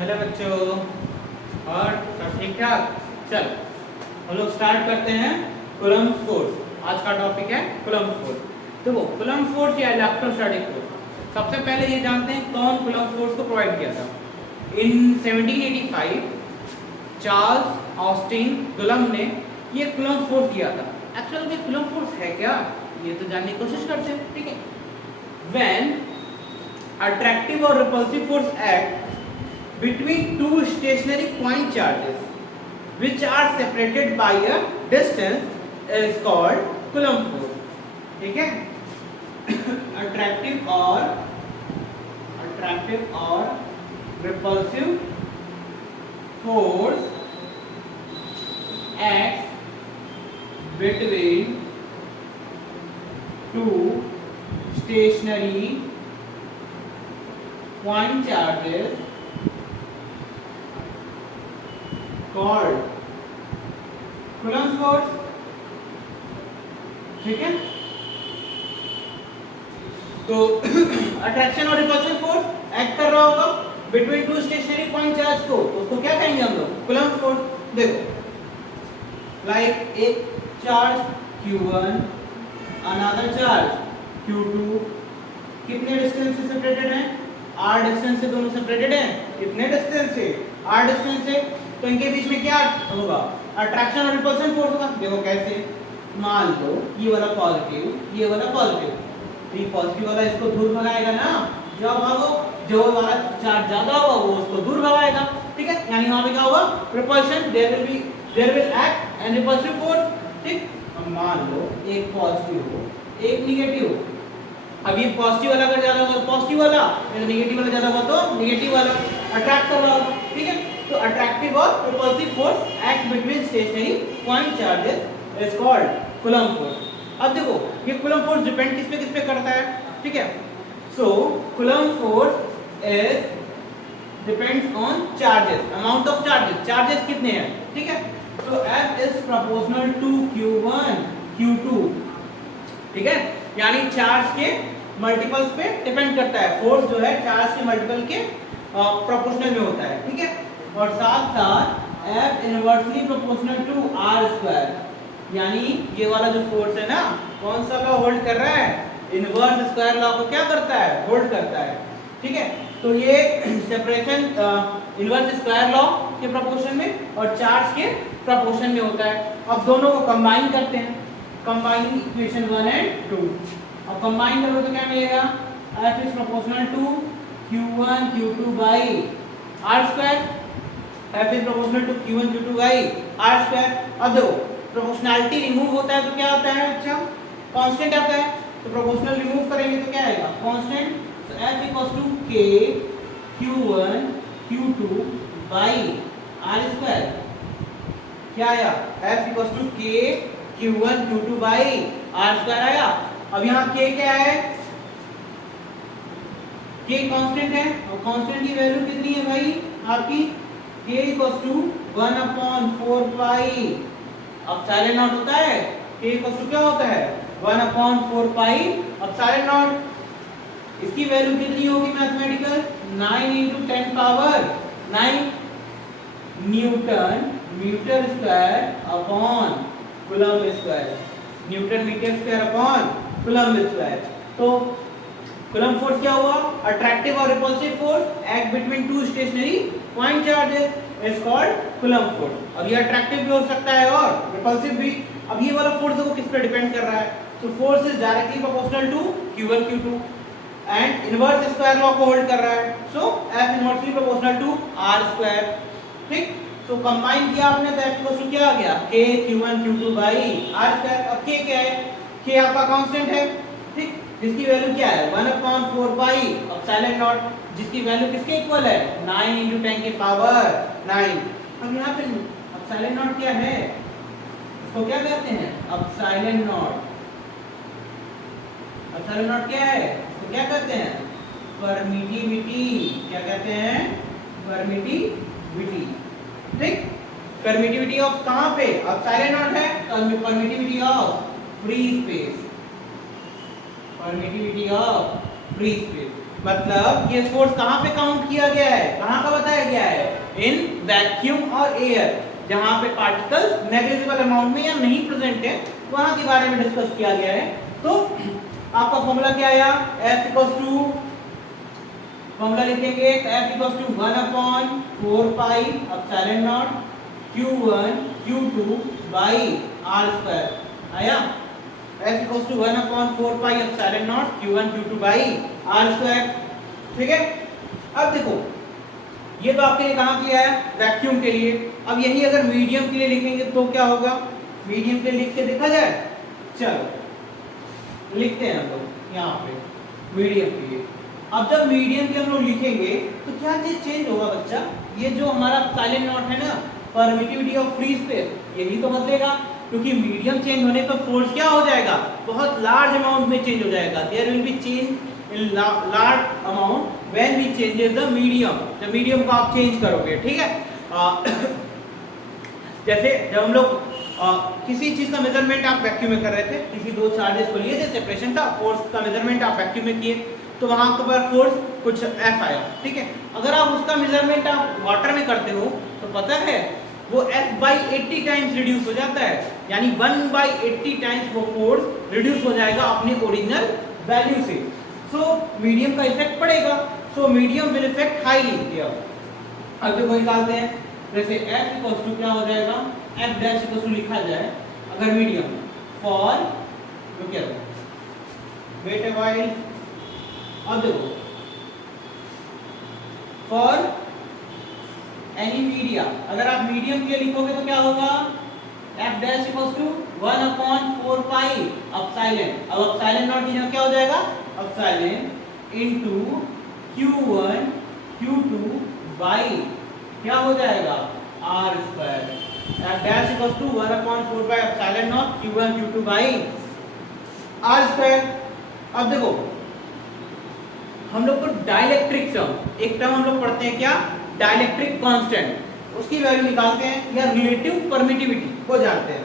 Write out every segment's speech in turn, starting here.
Hello बच्चों, और सब ठीक ठाक। चल हम लोग स्टार्ट करते हैं कूलम्ब फोर्स। आज का टॉपिक है कूलम्ब फोर्स। देखो कूलम्ब फोर्स या इलेक्ट्रोस्टैटिक फोर्स, सबसे पहले ये जानते हैं कौन कूलम्ब फोर्स को प्रोवाइड किया था। इन 1785 चार्ल्स ऑस्टिन कूलम्ब ने ये कूलम्ब फोर्स दिया था। एक्चुअल में कूलम्ब फोर्स है क्या, ये तो जानने की कोशिश करते हैं। ठीक है, when attractive or repulsive force act between two stationary point charges which are separated by a distance is called Coulomb force. ठीक है, attractive or repulsive force acts between two stationary point charges called Coulomb force. ठीक है, तो attraction और repulsion force act कर रहा होगा between two stationary point charge को, उसको क्या कहेंगे हम लोग? Coulomb force. देखो लाइक एक charge Q1 another charge Q2 कितने डिस्टेंस से सेपरेटेड हैं? r डिस्टेंस से दोनों सेपरेटेड हैं। कितने डिस्टेंस से? r डिस्टेंस से। तो इनके बीच में क्या होगा? अट्रैक्शन और रिपल्शन फोर्स होगा। देखो कैसे, मान लो ये वाला पॉजिटिव, ये वाला पॉजिटिव, तो ये पॉजिटिव वाला इसको दूर भगाएगा ना, जो भागो जो वाला चार्ज ज्यादा होगा वो उसको दूर भगाएगा। ठीक है, यानी वहां पे क्या होगा? Repulsion, there will act and repulsive force. ठीक, अब मान लो एक पॉजिटिव हो एक निगेटिव हो। अब ये पॉजिटिव वाला अगर ज्यादा होगा पॉजिटिव वाला, अगर नेगेटिव वाला ज्यादा होगा तो नेगेटिव वाला अट्रैक्ट कर रहा होगा। ठीक है, तो अट्रैक्टिव और repulsive force act between stationery point charges is called Coulomb force. अब देखो ये कूलम्ब फोर्स डिपेंड किस पे करता है। ठीक है, so coulomb force is depends on charges, amount of charges. Charges कितने हैं? ठीक है, तो F is proportional to Q1 Q2। ठीक है, यानी चार्ज के मल्टीपल्स पे डिपेंड करता है। फोर्स जो है चार्ज के मल्टीपल के प्रोपोर्शनल में होता है। ठीक है, और साथ साथ F inversely proportional to R square, यानी ये वाला जो फोर्स है ना, कौन सा लॉ होल्ड कर रहा है? इनवर्स स्क्वायर लॉ को क्या करता है? होल्ड करता है। ठीक है, तो ये सेपरेशन इनवर्स स्क्वायर लॉ के प्रोपोर्शन में और चार्ज के प्रोपोर्शन में होता है। अब दोनों को कंबाइन करते हैं, कंबाइनिंग इक्वेशन 1 एंड 2। अब कंबाइन करोगे तो क्या मिलेगा? F is proportional to Q1 Q2 by R square. F is proportional to Q1 Q2 by R square. अब देखो प्रोपोर्शनैलिटी रिमूव होता है तो क्या होता है? अच्छा, कांस्टेंट आता है, तो प्रोपोर्शनल रिमूव करेंगे तो क्या आएगा? कांस्टेंट। तो F equals to K Q1 Q2 by R square. क्या आया? F equals to K Q1 Q2 by R square आया। अब यहाँ K क्या है? K कांस्टेंट है, और कांस्टेंट की वैल्यू कितनी है भाई आपकी? K equals to 1/4 pi epsilon naught होता है। K इक्वल्स टू क्या होता है? 1/4 पाई एप्सिलॉन नॉट। इसकी वैल्यू कितनी होगी mathematical? 9 × 10 power 9 newton metre square upon coulomb square. Newton metre square upon coulomb square. तो कूलम्ब फोर्स क्या हुआ? अट्रैक्टिव और repulsive force act between two stationary point charges is called Coulomb force. अब ये attractive भी हो सकता है और रिपल्सिव भी। अब ये वाला फोर्स देखो किस पे डिपेंड कर रहा है? तो force is directly proportional to Q1 Q2 and inverse square law को होल्ड कर रहा है। So F inversely proportional to R square. ठीक, तो कंबाइन किया आपने तो F इक्वल टू क्या आ गया? K Q1 Q2 by R square. अब K क्या है? K आपका कांस्टेंट है। ठीक, जिसकी वैल्यू क्या है? 1/4 पाई एप्सिलॉन नॉट, जिसकी वैल्यू किसके इक्वल है? 9 × 10 की पावर 9। अब यहाँ पे एप्सिलॉन नॉट क्या है? इसको क्या कहते हैं? Epsilon not. एप्सिलॉन नॉट क्या है? इसको क्या कहते हैं? परमिटिविटी। क्या कहते हैं? परमिटिविटी। ठीक, परमिटिविटी ऑफ कहां पे? एप्सिलॉन नॉट है, permittivity of free space. permittivity of free space। मतलब ये फोर्स कहाँ पे काउंट किया गया है, कहाँ का बताया गया है, इन वैक्यूम और एयर, जहाँ पे पार्टिकल्स नेग्लिजिबल अमाउंट में या नहीं प्रेजेंट है वहां के बारे में डिस्कस किया गया है। तो आपका फॉर्मूला क्या आया, F इक्वल्स टू, फॉर्मूला लिखेंगे F equals to 1/4 pi epsilon naught Q1 Q2 by R square आया। F equals to 1/4 pi epsilon naught Q1 Q2 by R square. ठीक है, अब देखो ये तो आपके लिए कहाँ के लिए आया, वैक्यूम के लिए। अब यही अगर मीडियम के लिए लिखेंगे तो क्या होगा, मीडियम के लिए लिख के देखा जाए, चलो लिखते हैं हम लोग यहाँ पे मीडियम के लिए। अब जब मीडियम के हम लोग लिखेंगे तो क्या चीज चेंज होगा बच्चा, ये जो हमारा साइलेंट नॉट है ना, परमिटिविटी ऑफ फ्री स्पेस, यही तो बदलेगा, क्योंकि मीडियम चेंज होने पर फोर्स क्या हो जाएगा, बहुत लार्ज अमाउंट में चेंज हो जाएगा। There will be change in large amount when we changes the medium, जब मीडियम को आप चेंज करोगे। ठीक है, जैसे जब हम लोग किसी चीज का मेजरमेंट आप वैक्यूम में कर रहे थे, किसी दो चार्जेस को लिए थे, सेपरेशन था, फोर्स का मेजरमेंट आप वैक्यूम में किए तो वहां के ऊपर फोर्स कुछ F आया। ठीक है, अगर आप उसका मेजरमेंट आप वाटर में करते हो तो पता है वो F/80 टाइम्स रिड्यूस हो जाता है, यानी 1/80 टाइम्स वो फोर्स रिड्यूस हो जाएगा अपने ओरिजिनल वैल्यू से। सो मीडियम का इफेक्ट पड़ेगा, so medium will effect highly. अब देखो निकालते हैं, जैसे F इक्वल्स टू क्या हो जाएगा, F डैश इक्वल्स टू लिखा जाए अगर मीडियम फॉर, तो क्या वेट ए व्हाइल, अब देखो फॉर एनी मीडिया, अगर आप मीडियम के लिए लिखोगे तो क्या होगा, F dash equals to 1/4 pi epsilon, अब एप्सिलॉन नॉट की जगह क्या हो जाएगा, epsilon into Q1 Q2 by क्या हो जाएगा R square. F dash equals to 1/4 pi epsilon naught Q1 Q2 by R square. अब देखो हम लोग को डाइलेक्ट्रिक टर्म, एक टर्म हम लोग पढ़ते हैं क्या, डाइलेक्ट्रिक कांस्टेंट, उसकी वैल्यू निकालते हैं या रिलेटिव परमिटिविटी को जानते हैं।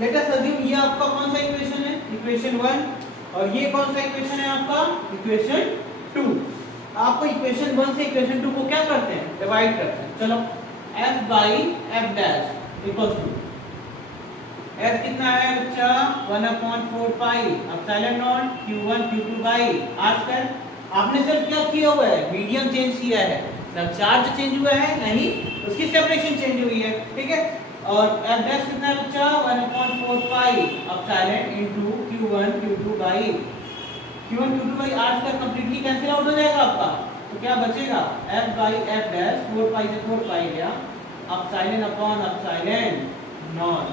लेट अस अज्यूम ये आपका कौन सा इक्वेशन है, इक्वेशन 1, और ये कौन सा इक्वेशन है आपका, इक्वेशन 2। आपको इक्वेशन 1 से इक्वेशन 2 को क्या करते हैं, डिवाइड करते हैं। चलो F/F dash equals to, F कितना है बच्चा, 1/4 pi epsilon naught Q1 Q2 by R square. आपने सिर्फ क्या किया हुआ है, मीडियम चेंज किया है, ना चार्ज चेंज हुआ है नहीं उसकी सेपरेशन चेंज हुई है। ठीक है, और F डैश कितना है बच्चा, 1/4 pi epsilon into Q1 Q2 by R square completely cancel out हो जाएगा आपका, तो क्या बचेगा, F/F डैश 4 पाई से 4 पाई गया, एप्सिलॉन अपॉन एप्सिलॉन नॉट।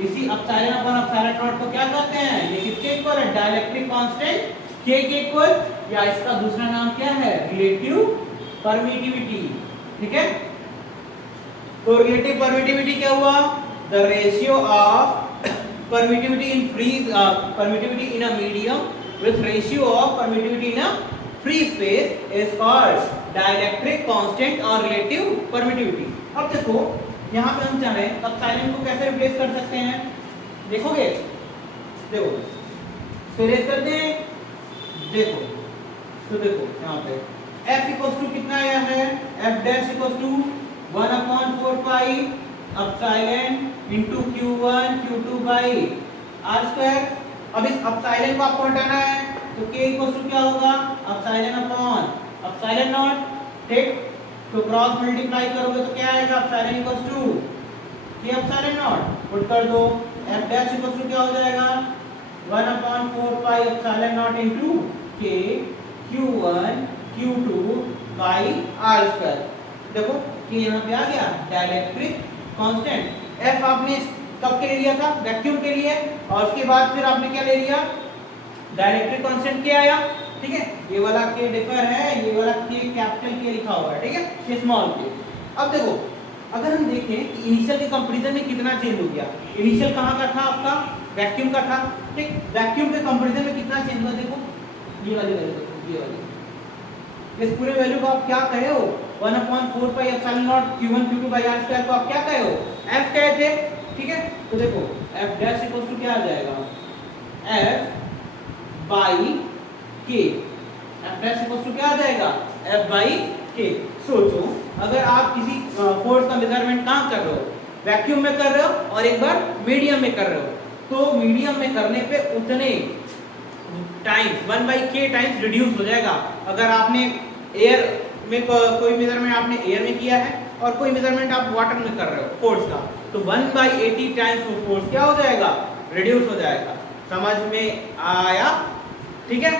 इसी एप्सिलॉन अपॉन एप्सिलॉन नॉट को क्या कहते हैं, ये किसके इक्वल है, डाइलेक्ट्रिक कांस्टेंट K के इक्वल, या इसका दूसरा नाम क्या है, रिलेटिव परमिटिविटी। ठीक है, तो रिलेटिव परमिटिविटी क्या हुआ, the ratio of permittivity in freeze, permittivity in a medium with ratio of permittivity in a free space is called dielectric constant और रिलेटिव परमिटिविटी। अब देखो यहाँ पे हम चाहें एप्सिलॉन को कैसे रिप्लेस कर सकते हैं, देखोगे, देखो रिप्लेस करते हैं, देखो तो देखो यहाँ पे F इक्वल्स टू कितना आया है, F dash equals to 1/4 pi epsilon into Q1 Q2 by R square. अब इस एप्सिलॉन को आपको हटाना है तो K इक्वल्स टू क्या होगा, एप्सिलॉन अपॉन एप्सिलॉन नॉट। ठीक, तो क्रॉस मल्टीप्लाई करोगे तो क्या आएगा, epsilon equals to K epsilon naught, put कर दो, F डैश इक्वल्स टू क्या हो जाएगा, 1/4 pi epsilon not into K Q1 Q2 by R square. देखो कि यहाँ पे आ गया डाइलेक्ट्रिक कांस्टेंट। F आपने कब के लिए लिया था, वैक्यूम के लिए, और उसके बाद फिर आपने क्या ले लिया, डाइलेक्ट्रिक कांस्टेंट क्या आया। ठीक है, ये वाला K डिफर है, ये वाला K कैपिटल K लिखा हुआ है, ठीक है, ये स्मॉल K। अब देखो अगर हम देखें कि इनिशियल के कंपैरिजन में कितना चेंज हो गया, इनिशियल कहाँ का था आपका, वैक्यूम का था। ठीक, वैक्यूम के कंपैरिजन में कितना चेंज हुआ, देखो ये वाली वैल्यू देखो, ये वाली, इस पूरे वैल्यू को आप क्या कहे हो, 1/4 pi epsilon naught Q1 Q2 by R square को आप क्या कहे हो, F कहे थे। ठीक है, तो देखो F डैश इक्वल्स टू क्या आ जाएगा, F by K, F dash equals to क्या आ जाएगा F by K। सोचो अगर आप किसी फोर्स का मेजरमेंट कहाँ कर रहे हो, वैक्यूम में कर रहे हो और एक बार मीडियम में कर रहे हो, तो मीडियम में करने पे उतने टाइम्स 1/k टाइम्स रिड्यूस हो जाएगा। अगर आपने एयर में कोई मेजरमेंट आपने एयर में किया है और कोई मेजरमेंट आप वाटर में कर रहे हो फोर्स का, तो 1/80 टाइम्स वो फोर्स क्या हो जाएगा, रिड्यूस हो जाएगा। समझ में आया? ठीक है।